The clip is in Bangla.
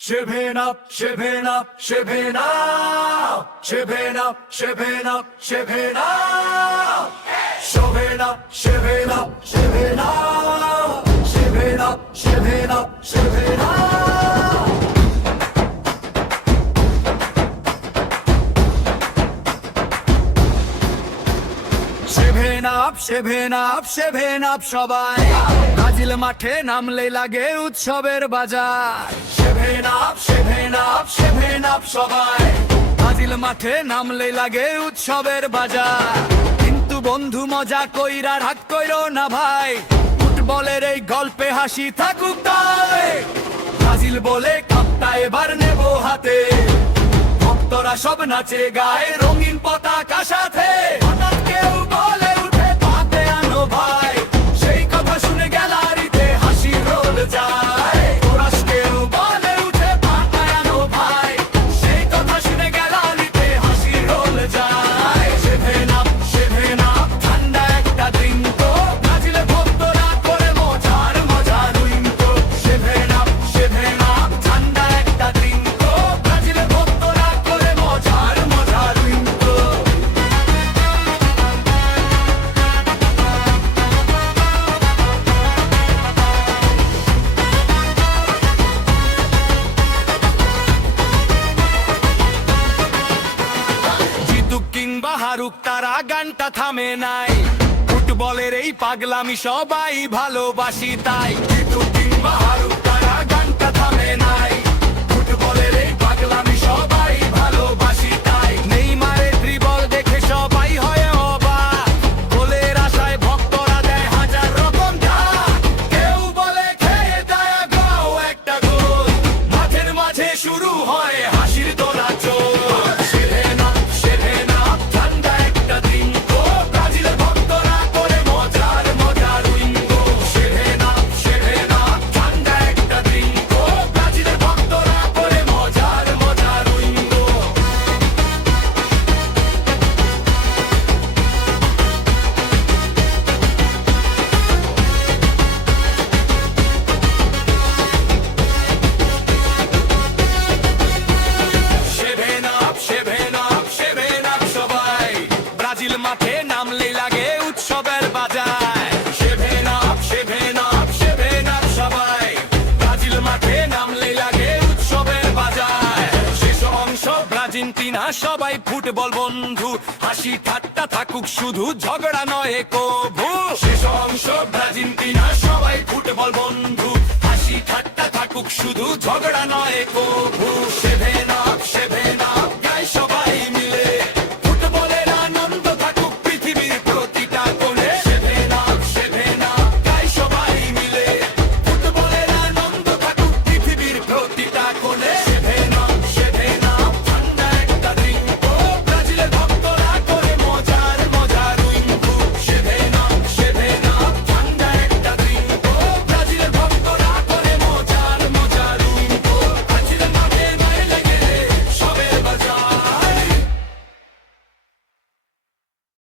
Shipping up, shipping up, shipping up, shipping up, shipping up, shipping up, shipping up, shipping up, shipping up, shipping up, shipping up, shipping up. Shipping up, shipping up, shipping up সবাই ব্রাজিল মাঠে নামলে লাগে উৎসবের বাজার Shipping up, shipping up, shipping up সবাই ব্রাজিল মাঠে নামলে লাগে উৎসবের বাজার কিন্তু বন্ধু মজা কইরা রাগ কইরো না ভাই ফুটবলের এই গল্পে হাসি থাকুক তাই ব্রাজিল বলে কাপটা এবার নেব হাতে ভক্তরা সব নাচে গায়ে রঙিন পতাকা সাথে হঠাৎ কেউ বলে উঠে পাতে আনো ভাই সেই কথা শুনে গ্যালারিতে হাসি রোল যায় কোরাস কেউ বলে উঠে পাতে আনো ভাই সেই কথা শুনে গ্যালারিতে হাসি রোল যায় Shipping up, ঠান্ডা একটা দিন তো ব্রাজিলে ভক্তরা করে মজার উইন তো Shipping up, ঠান্ডা একটা দিন তো ব্রাজিলে ভক্তরা করে মজার উইন তো জিতুক কিংবা হারুক তারা গানটা থামে নাই ফুটবলের এই পাগলামি সবাই ভালোবাসি তাই জিতুক কিংবা হারুক তারা গানটা থামে নাই ফুটবলের এই পাগলামি সবাই ভালোবাসি তাই নেইমারের ড্রিবল দেখে সবাই হয় অবাক গোলের আশায় ভক্তরা দেয় হাজার রকম ঢাক কেউ বলে খেয়ে দেয় গাও একটা গোল মাঠের মাঝে শুরু হয় হাসির দোলাচল Shipping up, ঠান্ডা একটা দিন তো ব্রাজিলের ভক্তরা করে মজার উইন তো Shipping up, ঠান্ডা একটা দিন তো ব্রাজিলের ভক্তরা করে মজার উইন তো Shipping up, সবাই ব্রাজিল মাঠে নামলে লাগে উৎসবের বাজার Shipping up, সবাই ব্রাজিল মাঠে নামলে লাগে উৎসবের বাজার শেষ অংশ ব্রাজিন্টিনা সবাই ফুটবল বন্ধু হাসি ঠাট্টা থাকুক শুধু ঝগড়া নয় কভু শেষ অংশ ব্রাজিন্টিনা সবাই ফুটবল বন্ধু হাসি ঠাট্টা থাকুক শুধু ঝগড়া নয় কভু